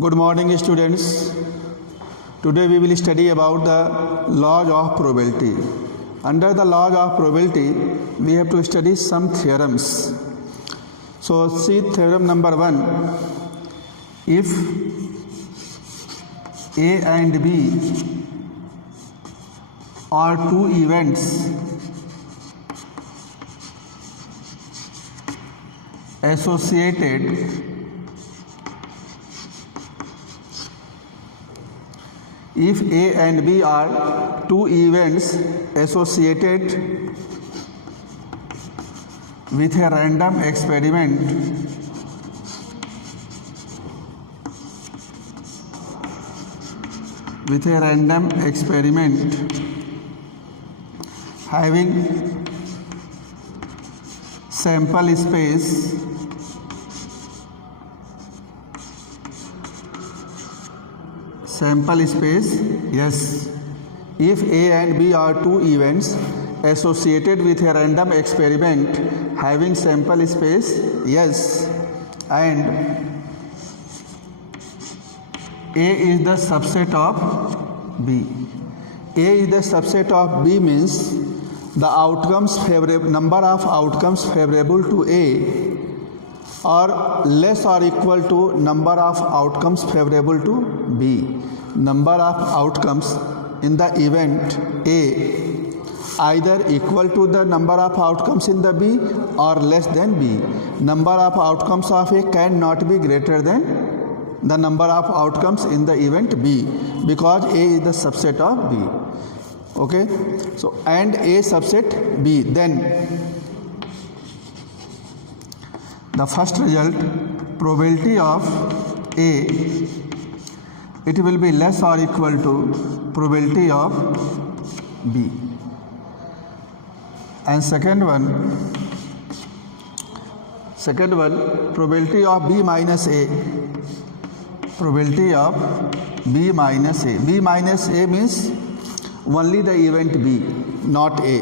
Good morning, students. Today we will study about the laws of probability. Under the laws of probability, we have to study some theorems. So, see theorem number 1. If A and B are two events associated, if A and B are two events associated with a random experiment, having sample space yes. If A and B are two events associated with a random experiment having sample space yes, and A is the subset of B. A is the subset of B means the outcomes favorable, number of outcomes favorable to A are less or equal to number of outcomes favorable to B. Number of outcomes in the event A either equal to the number of outcomes in the B or less than B. Number of outcomes of A cannot be greater than the number of outcomes in the event B because A is the subset of B. Okay, so and A subset B, then the first result, probability of A, it will be less or equal to probability of B. And second one, probability of B minus A. Probability of B minus A. B minus A means only the event B, not A.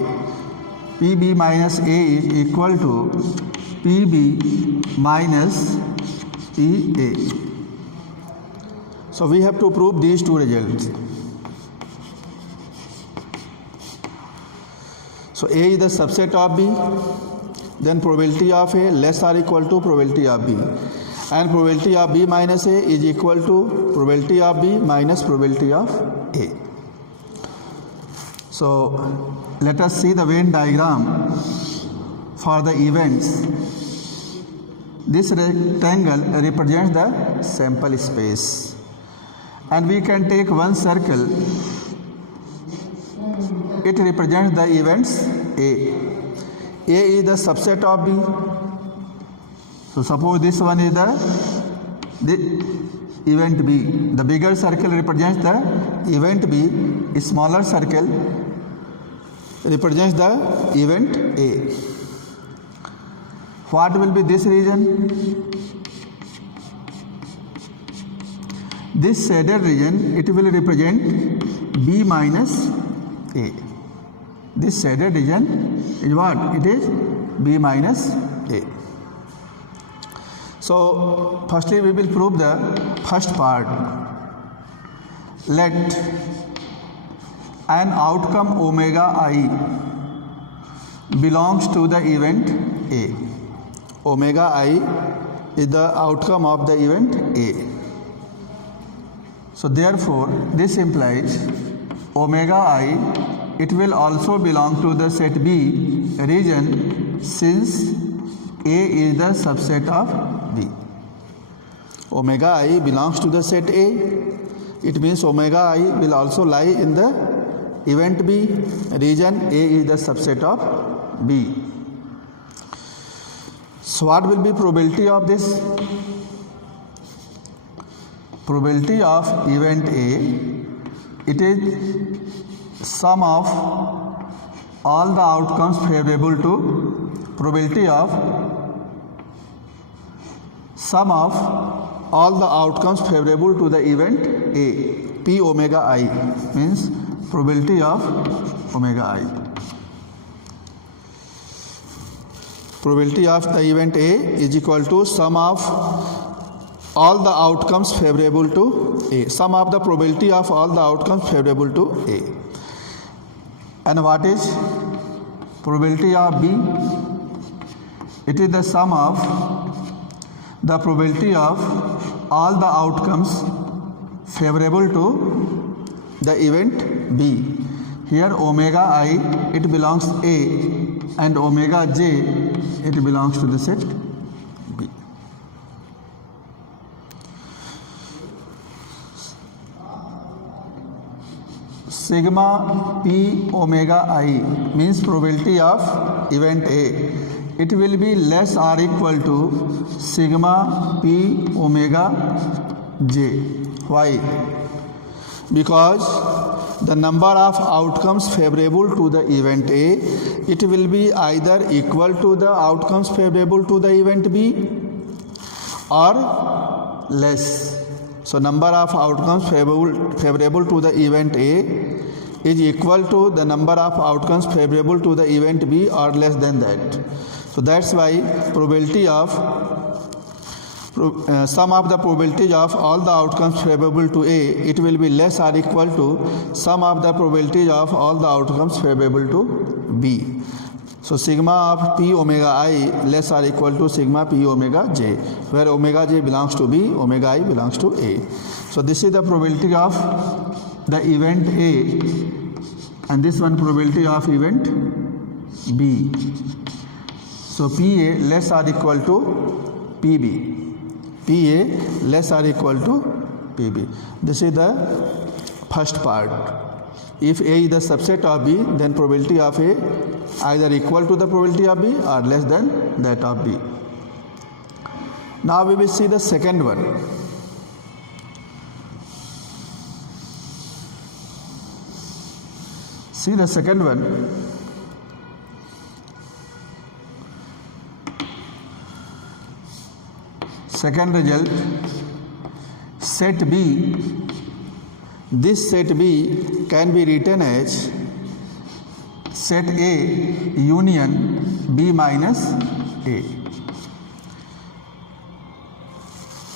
PB minus A is equal to PB minus PA. So we have to prove these two results. So A is the subset of B, then probability of A less or equal to probability of B, and probability of B minus A is equal to probability of B minus probability of A. So let us see the Venn diagram for the events. This rectangle represents the sample space, and we can take one circle. It represents the events A. A is the subset of B. So suppose this one is the event B. The bigger circle represents the event B. A smaller circle represents the event A. What will be this region? This shaded region, it will represent B minus A. This shaded region is what? It is B minus A. So, firstly we will prove the first part. Let an outcome omega I belongs to the event A. Omega I is the outcome of the event A. So therefore, this implies omega I, it will also belong to the set B region since A is the subset of B. Omega I belongs to the set A. It means omega I will also lie in the event B region. A is the subset of B. So what will be probability of this? Probability of event A, it is sum of all the outcomes favorable to probability of sum of all the outcomes favorable to the event A. P omega I means probability of omega I. Probability of the event A is equal to sum of all the outcomes favorable to A. Sum of the probability of all the outcomes favorable to A. And what is probability of B? It is the sum of the probability of all the outcomes favorable to the event B. Here omega I, it belongs A, and omega j, it belongs to the set B. Sigma P omega I means probability of event A. It will be less or equal to sigma P omega j. Why? Because the number of outcomes favorable to the event A, it will be either equal to the outcomes favorable to the event B or less. So number of outcomes favorable to the event A is equal to the number of outcomes favorable to the event B or less than that. So that's why probability of sum of the probability of all the outcomes favorable to A, it will be less or equal to sum of the probability of all the outcomes favorable to B. So sigma of P omega I less or equal to sigma P omega j, where omega j belongs to B, omega I belongs to A. So this is the probability of the event A, and this one probability of event B. So PA less or equal to PB. PA less or equal to PB. This is the first part. If A is the subset of B, then probability of A either equal to the probability of B or less than that of B. Now we will see the second one. See the second one. Second result, set B. This set B can be written as set A union B minus A.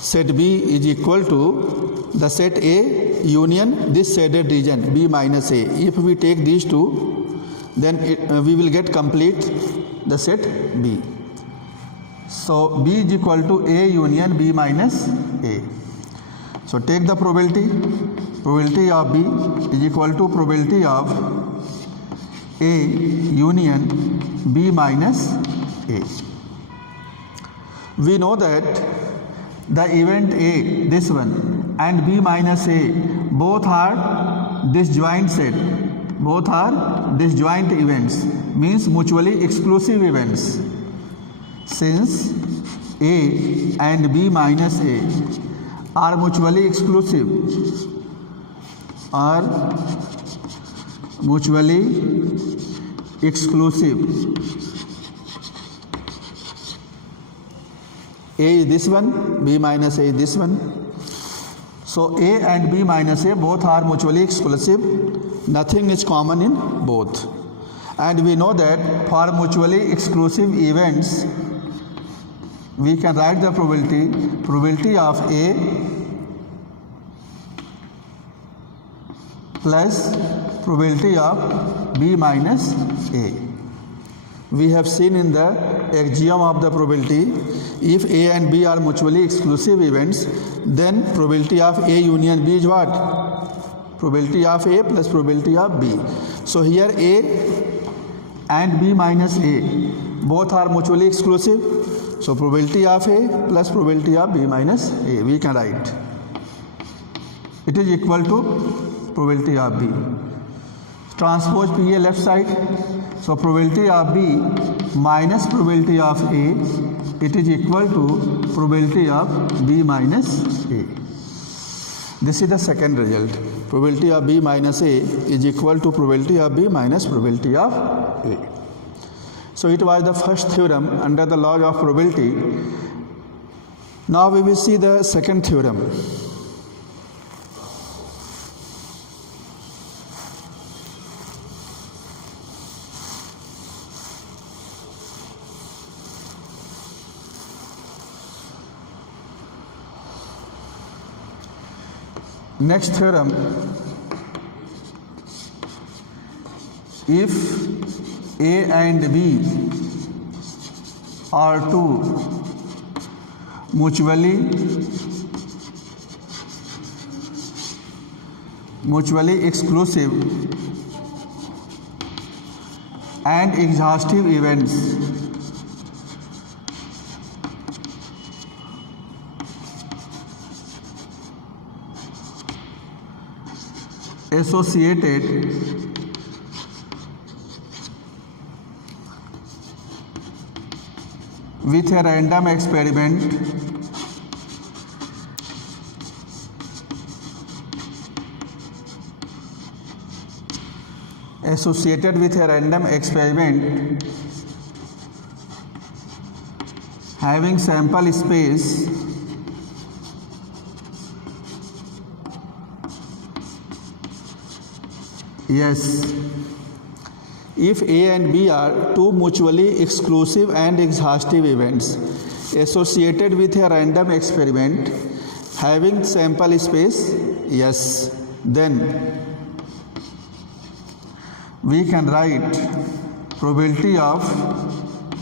Set B is equal to the set A union this shaded region B minus A. If we take these two, then we will get complete the set B. So B is equal to A union B minus A. So take the probability. Probability of B is equal to probability of A union B minus A. We know that the event A, this one, and B minus A, both are disjoint set. Both are disjoint events, means mutually exclusive events. Since A and B minus A are mutually exclusive, A is this one, B minus A is this one. So A and B minus A both are mutually exclusive. Nothing is common in both. And we know that for mutually exclusive events, we can write the probability of A plus probability of B minus A. We have seen in the axiom of the probability, if A and B are mutually exclusive events, then probability of A union B is what? Probability of A plus probability of B. So here A and B minus A both are mutually exclusive. So probability of A plus probability of B minus A, we can write. It is equal to probability of B. Transpose PA left side. So probability of B minus probability of A, it is equal to probability of B minus A. This is the second result. Probability of B minus A is equal to probability of B minus probability of A. So it was the first theorem under the law of probability. Now we will see the second theorem. Next theorem, if A and B are two mutually exclusive and exhaustive events associated with a random experiment having sample space yes. If A and B are two mutually exclusive and exhaustive events associated with a random experiment having sample space yes, then we can write probability of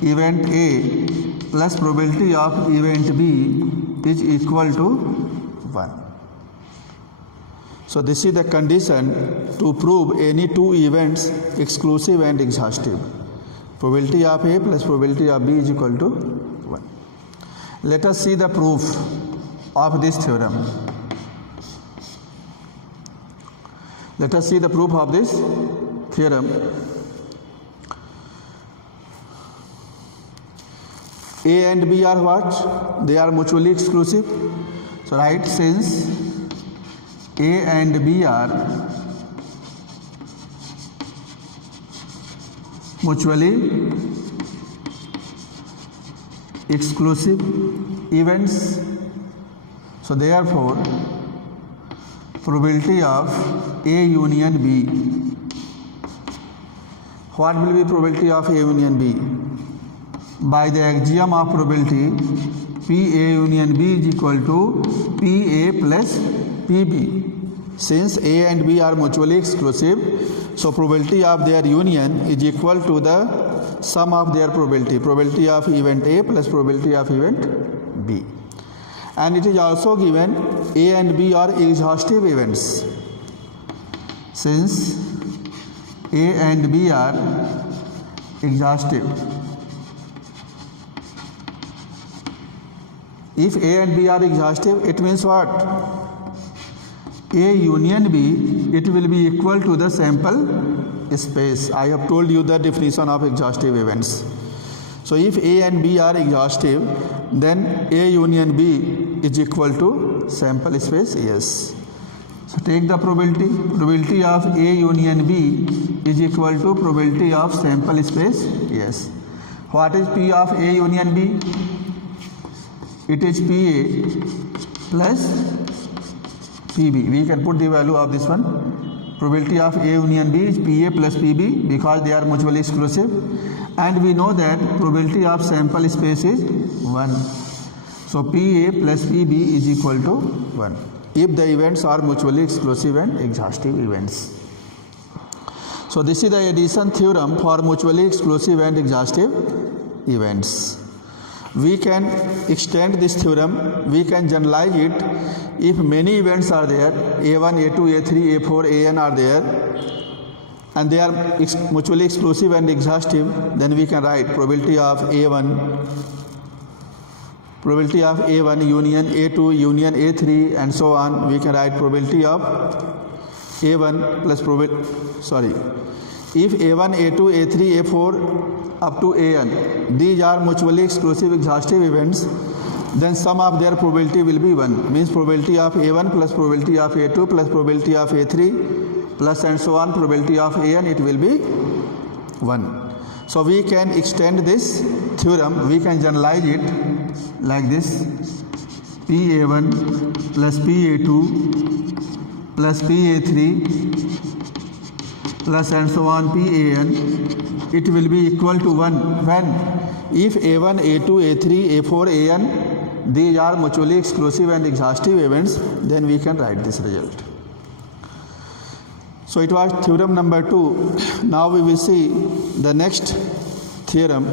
event A plus probability of event B is equal to 1. So this is the condition to prove any two events exclusive and exhaustive. Probability of A plus probability of B is equal to 1. Let us see the proof of this theorem. Let us see the proof of this theorem. A and B are what? They are mutually exclusive. So write, since A and B are mutually exclusive events, so therefore probability of A union B. What will be probability of A union B? By the axiom of probability, PA union B is equal to PA plus PB. Since A and B are mutually exclusive, so probability of their union is equal to the sum of their probability of event A plus probability of event B. And it is also given A and B are exhaustive events. Since A and B are exhaustive, if A and B are exhaustive, it means what? A union B, it will be equal to the sample space. I have told you the definition of exhaustive events. So if A and B are exhaustive, then A union B is equal to sample space, yes. So take the probability of A union B is equal to probability of sample space, yes. What is P of A union B? It is PA plus PB. We can put the value of this one. Probability of A union B is PA plus PB because they are mutually exclusive. And we know that probability of sample space is 1. So PA plus PB is equal to 1. If the events are mutually exclusive and exhaustive events. So this is the addition theorem for mutually exclusive and exhaustive events. We can extend this theorem, we can generalize it. If many events are there, A1, A2, A3, A4, AN are there, and they are mutually exclusive and exhaustive, then we can write probability of A1 union A2 union A3 and so on. We can write probability of A1 plus if A1, A2, A3, A4 up to AN, these are mutually exclusive exhaustive events, then sum of their probability will be 1. Means probability of A1 plus probability of A2 plus probability of A3 plus and so on probability of AN, it will be 1. So we can extend this theorem, we can generalize it like this: PA1 plus PA2 plus PA3 plus and so on PAN, it will be equal to 1 when if A1, A2, A3, A4, AN these are mutually exclusive and exhaustive events, then we can write this result. So it was theorem number 2. Now we will see the next theorem.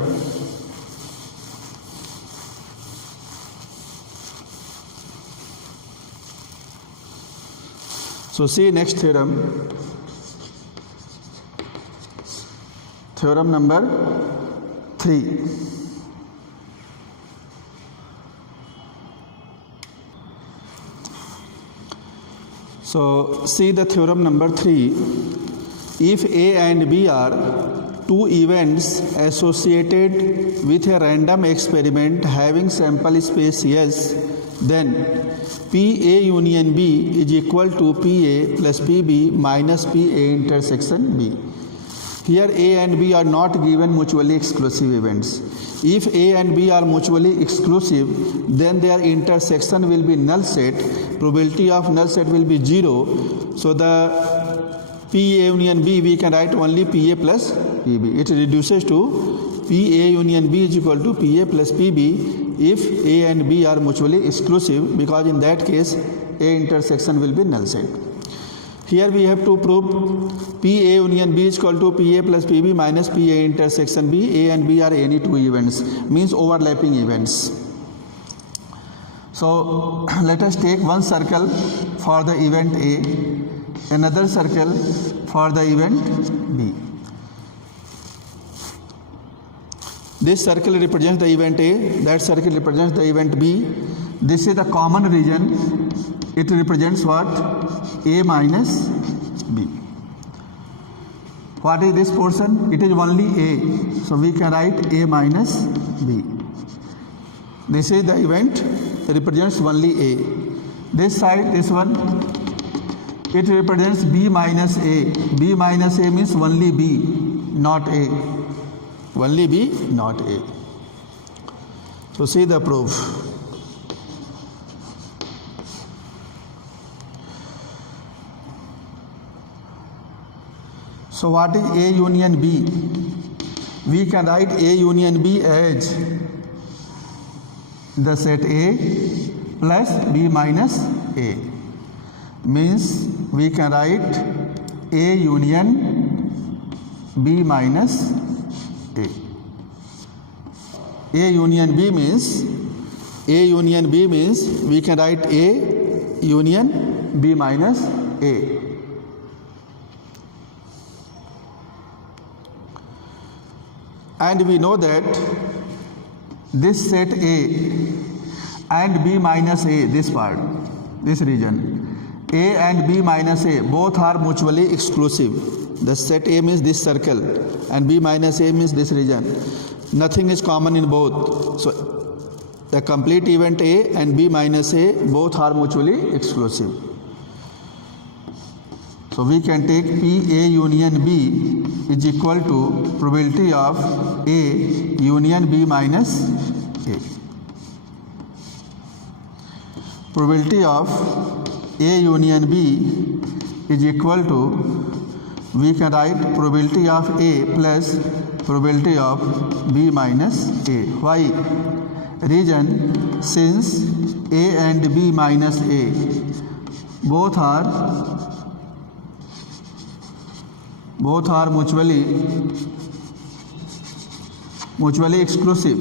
So see next theorem. Theorem number 3. So see the theorem number 3. If A and B are two events associated with a random experiment having sample space S, then PA union B is equal to PA plus PB minus PA intersection B. Here A and B are not given mutually exclusive events. If A and B are mutually exclusive, then their intersection will be null set. Probability of null set will be 0. So the PA union B, we can write only PA plus PB. It reduces to PA union B is equal to PA plus PB if A and B are mutually exclusive, because in that case A intersection will be null set. Here we have to prove PA union B is equal to PA plus PB minus PA intersection B. A and B are any two events, means overlapping events. So let us take one circle for the event A, another circle for the event B. This circle represents the event A, that circle represents the event B. This is the common region. It represents what? A minus B. What is this portion? It is only A. So we can write A minus B. This is the event that represents only A. This side, this one, it represents B minus A. B minus A means only B, not A. Only B, not A. So see the proof. So what is A union B? We can write A union B as the set A plus B minus A. Means we can write A union B minus A. A union B means we can write A union B minus A. And we know that this set A and B minus A, this part, this region, A and B minus A, both are mutually exclusive. The set A means this circle and B minus A means this region. Nothing is common in both. So the complete event A and B minus A both are mutually exclusive. So we can take PA union B is equal to probability of A union B minus A. Probability of A union B is equal to, we can write probability of A plus probability of B minus A. Why? Reason, since A and B minus A both are mutually exclusive.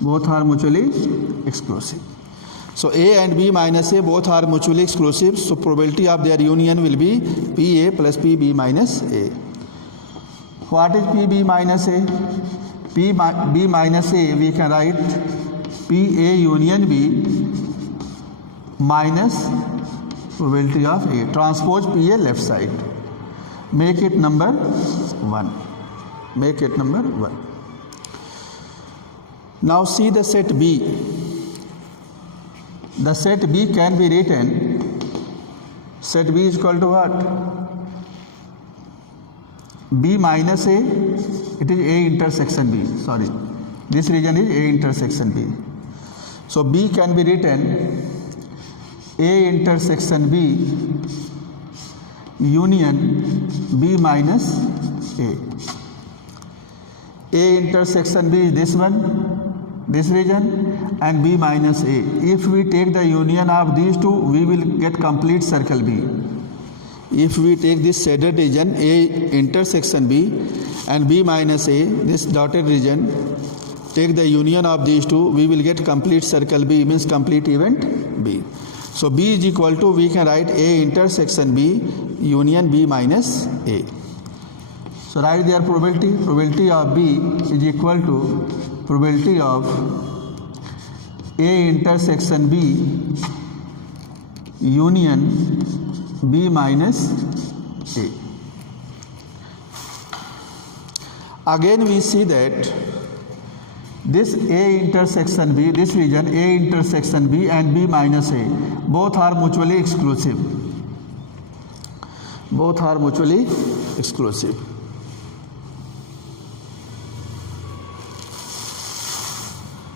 Both are mutually exclusive. So A and B minus A both are mutually exclusive. So probability of their union will be PA plus PB minus A. What is PB minus A? B minus A, we can write PA union B minus probability of A. Transpose PA left side. Make it number 1. Make it number 1. Now see the set B. The set B can be written, set B is equal to what? B minus A, it is A intersection B, sorry. This region is A intersection B. So B can be written A intersection B union B minus A. A intersection B is this one, this region, and B minus A. If we take the union of these two, we will get complete circle B. If we take this shaded region A intersection B and B minus A, this dotted region, take the union of these two, we will get complete circle B, means complete event B. So B is equal to, we can write A intersection B union B minus A. So write their probability. Probability of B is equal to probability of A intersection B union B minus A. Again we see that this A intersection B, this region A intersection B and B minus A, both are mutually exclusive. Both are mutually exclusive.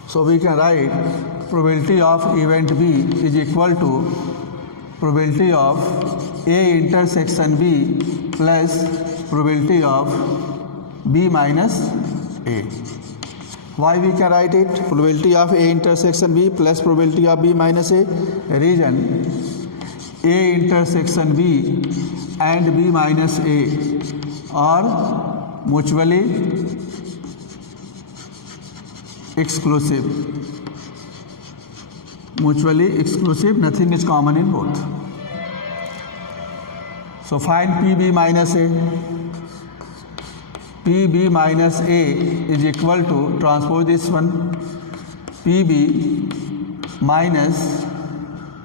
So we can write probability of event B is equal to probability of A intersection B plus probability of B minus A. Why we can write it? Probability of A intersection B plus probability of B minus A. Region A intersection B and B minus A are mutually exclusive. Mutually exclusive, nothing is common in both. So find PB minus A. PB minus A is equal to, transpose this one, PB minus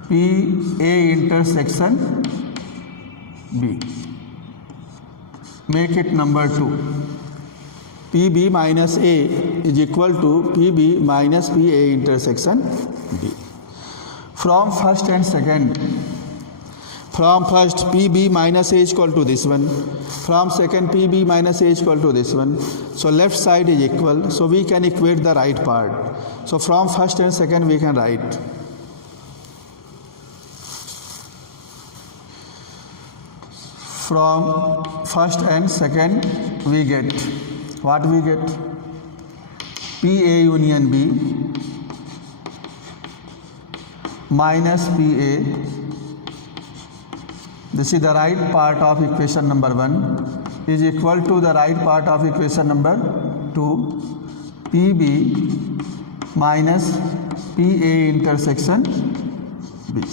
PA intersection B. Make it number 2. PB minus A is equal to PB minus PA intersection B. From first and second, from first PB minus A is equal to this one, from second PB minus A is equal to this one. So left side is equal, so we can equate the right part. So from first and second we can write. From first and second we get, what we get? PA union B minus PA. This is the right part of equation number 1 is equal to the right part of equation number 2, PB minus PA intersection B.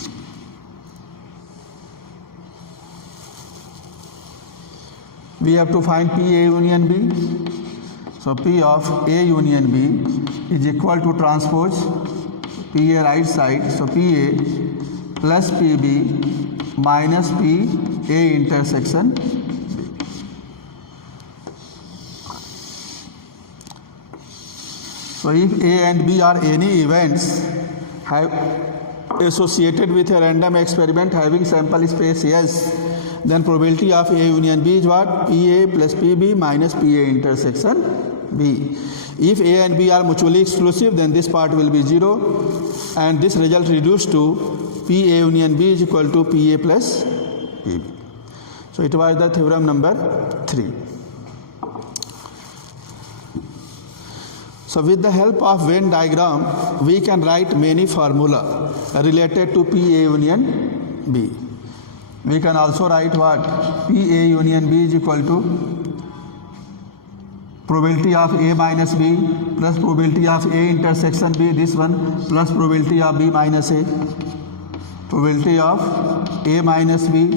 We have to find PA union B. So P of A union B is equal to, transpose PA right side, so PA plus PB minus PA intersection B. So if A and B are any events associated with a random experiment having sample space S, then probability of A union B is what? PA plus PB minus PA intersection B. If A and B are mutually exclusive, then this part will be 0 and this result reduced to PA union B is equal to PA plus PB. So it was the theorem number 3. So with the help of Venn diagram, we can write many formula related to PA union B. We can also write what? PA union B is equal to probability of A minus B plus probability of A intersection B, this one, plus probability of B minus A. Probability of A minus B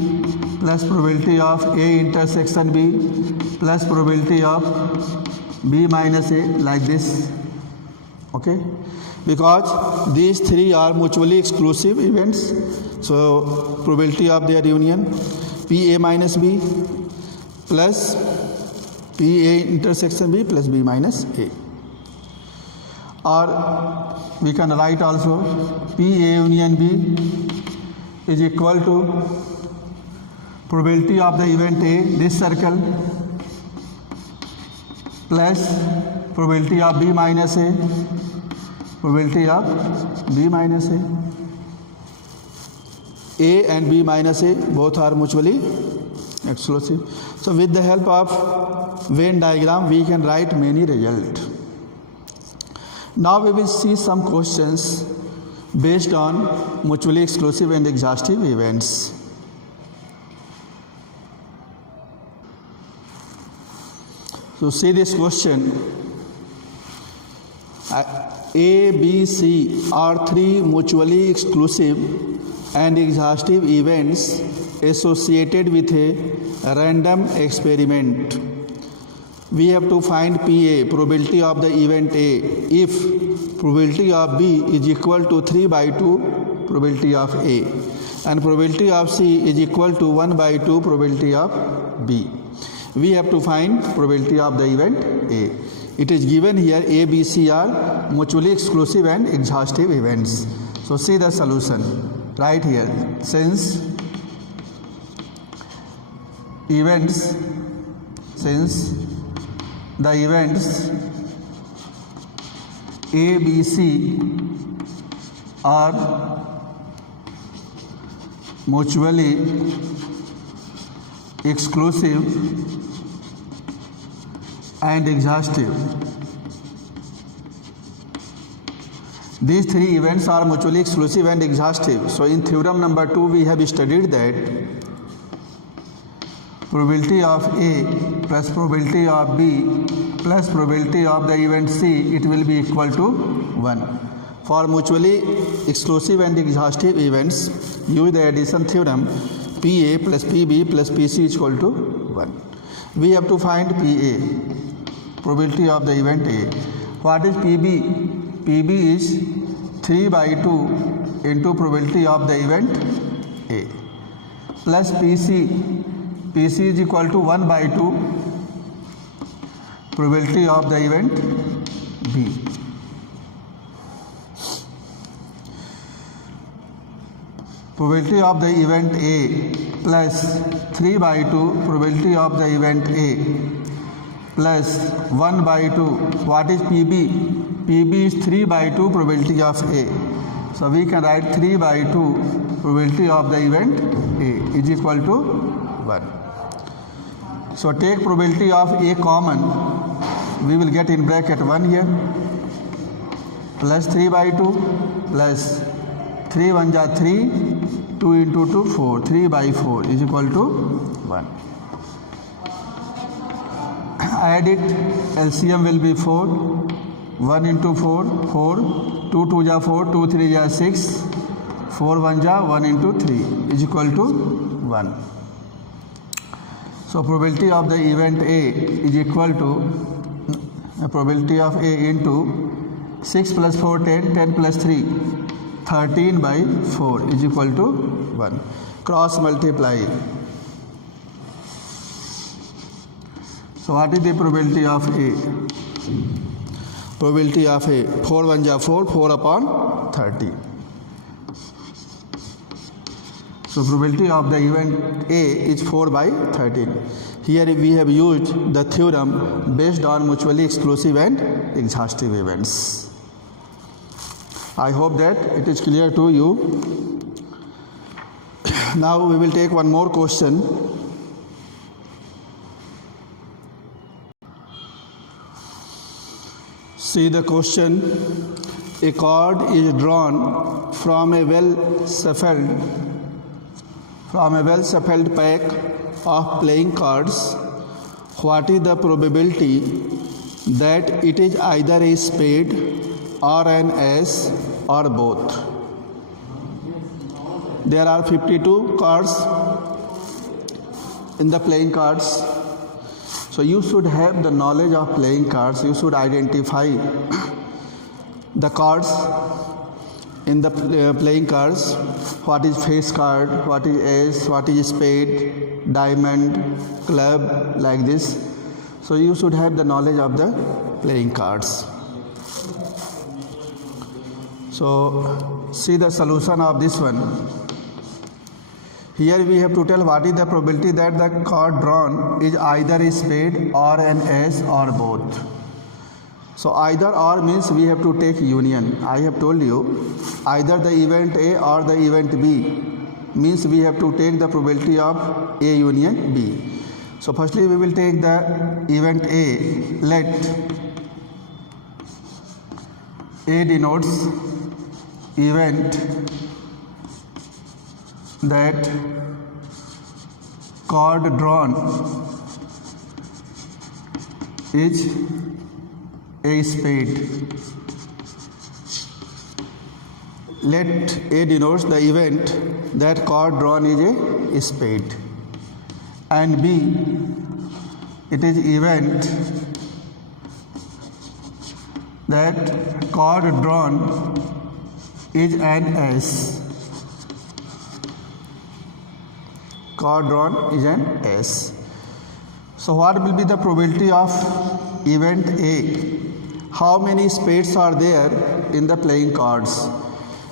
plus probability of A intersection B plus probability of B minus A, like this. Okay? Because these three are mutually exclusive events. So probability of their union, PA minus B plus PA intersection B plus B minus A. Or we can write also PA union B is equal to probability of the event A, this circle, plus probability of B minus A, probability of B minus A. A and B minus A both are mutually exclusive. So with the help of Venn diagram we can write many results. Now we will see some questions based on mutually exclusive and exhaustive events. So see this question. A, B, C are three mutually exclusive and exhaustive events associated with a random experiment. We have to find PA, probability of the event A, if probability of B is equal to 3 by 2 probability of A and probability of C is equal to 1 by 2 probability of B. We have to find probability of the event A. It is given here A, B, C are mutually exclusive and exhaustive events. So see the solution right here. Since the events A, B, C are mutually exclusive and exhaustive. These three events are mutually exclusive and exhaustive. So in theorem number 2 we have studied that probability of A plus probability of B plus probability of the event C, it will be equal to 1. For mutually exclusive and exhaustive events, use the addition theorem. PA plus PB plus PC is equal to 1. We have to find PA, probability of the event A. What is PB? PB is 3 by 2 into probability of the event A plus PC. PC is equal to 1 by 2 probability of the event B. Probability of the event A plus 3 by 2 probability of the event A plus 1 by 2. What is PB? PB is 3 by 2 probability of A. So we can write 3 by 2 probability of the event A is equal to 1. So take probability of A common. We will get in bracket 1 here plus 3 by 2 plus 3 1 ja 3, 2 into 2 4, 3 by 4 is equal to 1. Add it, LCM will be 4, 1 into 4, 4, 2 2 ja 4, 2 3 ja 6, 4 1 ja 1 into 3 is equal to 1. So probability of the event A is equal to probability of A into 6 plus 4 10, 10 plus 3 13 by 4 is equal to 1. Cross multiply. So what is the probability of A? Probability of A, 4 1 ja 4, 4 upon 30. So probability of the event A is 4 by 13. Here we have used the theorem based on mutually exclusive and exhaustive events. I hope that it is clear to you. Now we will take one more question. See the question. A card is drawn from a well-shuffled pack of playing cards. What is the probability that it is either a spade or an ace or both? There are 52 cards in the playing cards. So you should have the knowledge of playing cards. You should identify the cards in the playing cards. What is face card, what is ace, what is spade, diamond, club, like this. So you should have the knowledge of the playing cards. So see the solution of this one. Here we have to tell what is the probability that the card drawn is either a spade or an ace or both. So either or means we have to take union. I have told you either the event A or the event B means we have to take the probability of A union B. So firstly we will take the event A. Let A denotes event that card drawn is a spade. Let A denotes the event that card drawn is a spade, and B, it is event that card drawn is an ace. Card drawn is an ace. So what will be the probability of event A? How many spades are there in the playing cards?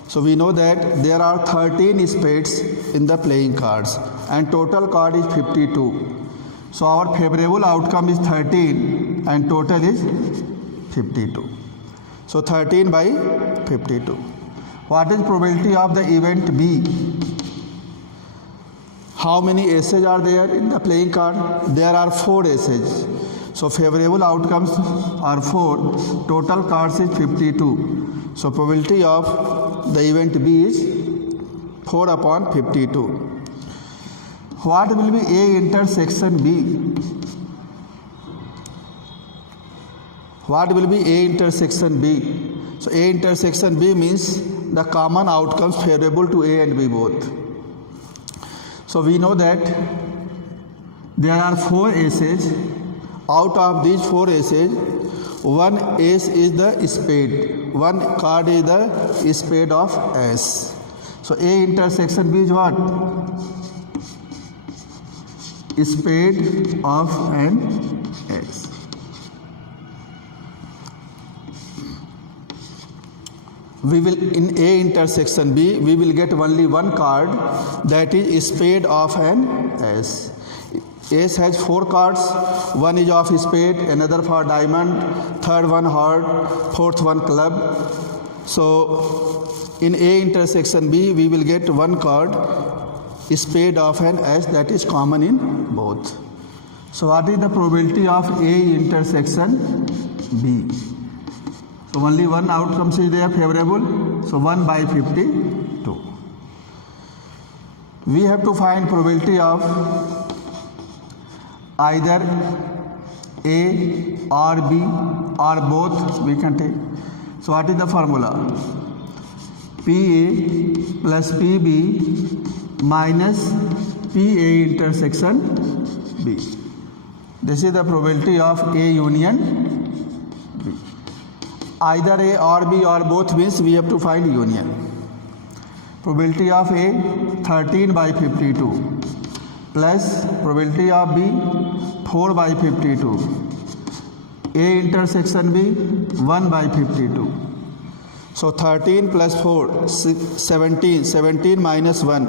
So we know that there are 13 spades in the playing cards and total card is 52. So our favorable outcome is 13 and total is 52. So 13 by 52. What is probability of the event B? How many aces are there in the playing card? There are 4 aces. So favorable outcomes are 4. Total cards is 52. So probability of the event B is 4 upon 52. What will be A intersection B? What will be A intersection B? So A intersection B means the common outcomes favorable to A and B both. So we know that there are 4 aces. Out of these 4 aces, one ace is the spade. One card is the spade of ace. So A intersection B is what? Spade of an ace. We will, in A intersection B, we will get only one card, that is spade of an ace. Ace has 4 cards. One is of spade, another for diamond, third one heart, fourth one club. So in A intersection B, we will get one card, spade of an ace, that is common in both. So what is the probability of A intersection B? So only one outcome is there favorable. So 1 by 52. We have to find probability of either A or B or both, we can take. So what is the formula? PA plus PB minus PA intersection B. This is the probability of A union B. Either A or B or both means we have to find union. Probability of A 13 by 52 plus probability of B 4 by 52. A intersection B 1 by 52. So 13 plus 4 17. 17 minus 1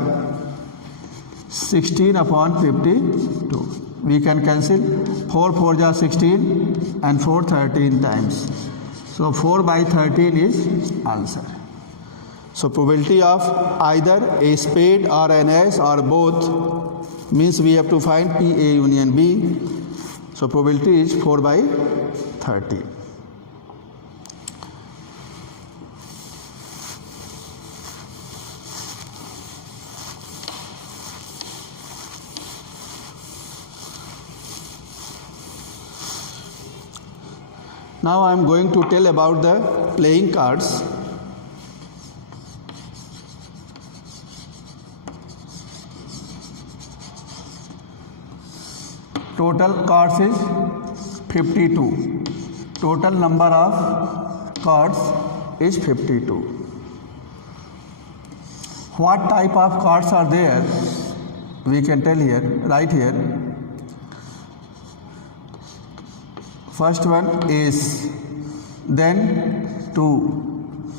16 upon 52. We can cancel 4 4 are 16 and 4 13 times. So 4 by 13 is answer. So probability of either a spade or an ace or both means we have to find PA union B. So probability is 4 by 13. Now I am going to tell about the playing cards. Total cards is 52. Total number of cards is 52. What type of cards are there? We can tell here, right here. First one is, then 2,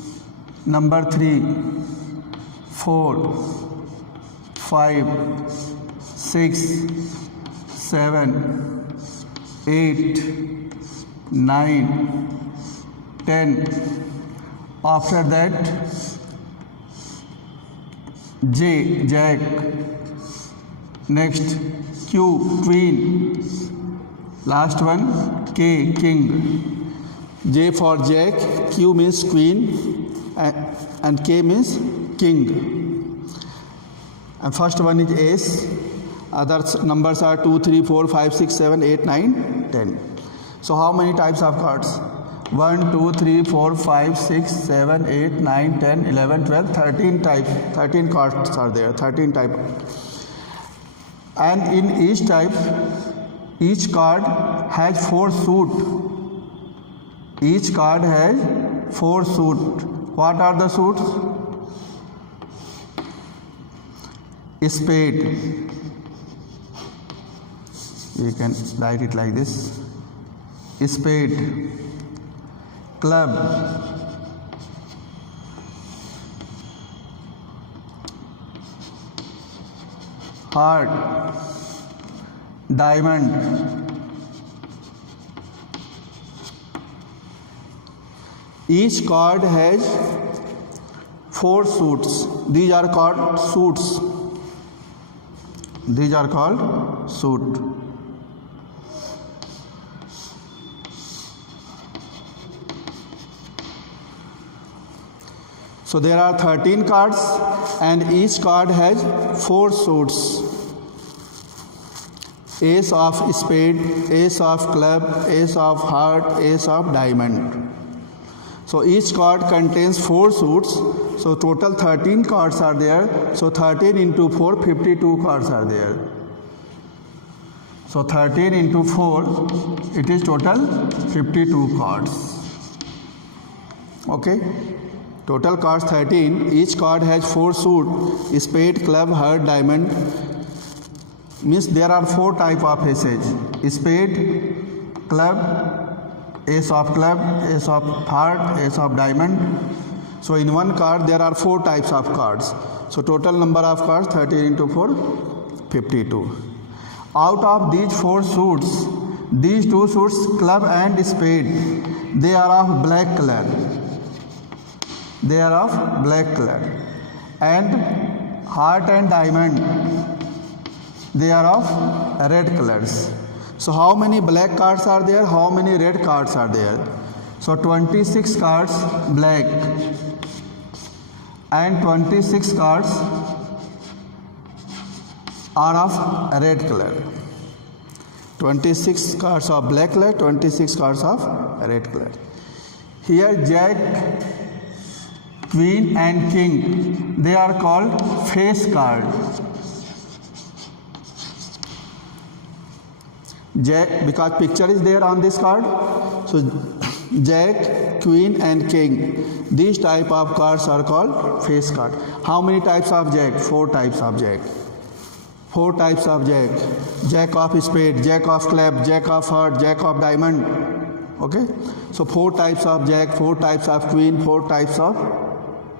number 3, 4, 5, 6, 7, 8, 9, 10. After that, J, Jack. Next, Q, Queen. Last one, K, King. J for Jack, Q means queen, and K means king. And first one is ace. Other numbers are 2, 3, 4, 5, 6, 7, 8, 9, 10. So how many types of cards? 1, 2, 3, 4, 5, 6, 7, 8, 9, 10, 11, 12, 13 types. 13 cards are there. 13 types. And in each type, each card has 4 suits. Each card has 4 suits. What are the suits? Spade. You can write it like this. Spade. Club. Heart. Diamond. Each card has 4 suits. These are called suits. These are called suit. So there are 13 cards and each card has 4 suits. Ace of spade, ace of club, ace of heart, ace of diamond. So each card contains 4 suits. So total 13 cards are there. So 13 into 4, 52 cards are there. So 13 into 4, it is total 52 cards. Okay. Total cards 13. Each card has 4 suits: spade, club, heart, diamond. Means there are 4 type of aces: spade, club, ace of club, ace of heart, ace of diamond. So in one card there are 4 types of cards. So total number of cards 13 into 4, 52. Out of these 4 suits, these 2 suits, club and spade, they are of black color. They are of black color. And heart and diamond, they are of red colors. So how many black cards are there? How many red cards are there? So 26 cards black and 26 cards are of red color. 26 cards of black color, 26 cards of red color. Here Jack, Queen and King, they are called face card. Jack, because picture is there on this card. So Jack, Queen and King, these type of cards are called face card. How many types of Jack? 4 types of Jack. 4 types of Jack. Jack of spade, Jack of club, Jack of heart, Jack of diamond. Okay. So 4 types of Jack, 4 types of Queen, 4 types of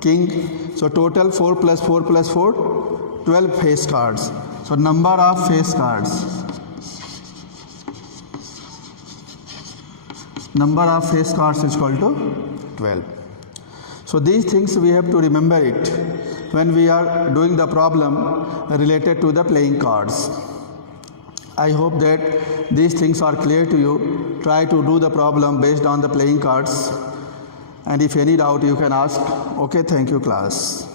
King. So total 4 plus 4 plus 4, 12 face cards. So number of face cards. Number of face cards is equal to 12. So these things we have to remember it when we are doing the problem related to the playing cards. I hope that these things are clear to you. Try to do the problem based on the playing cards. And if any doubt you can ask. Okay, thank you class.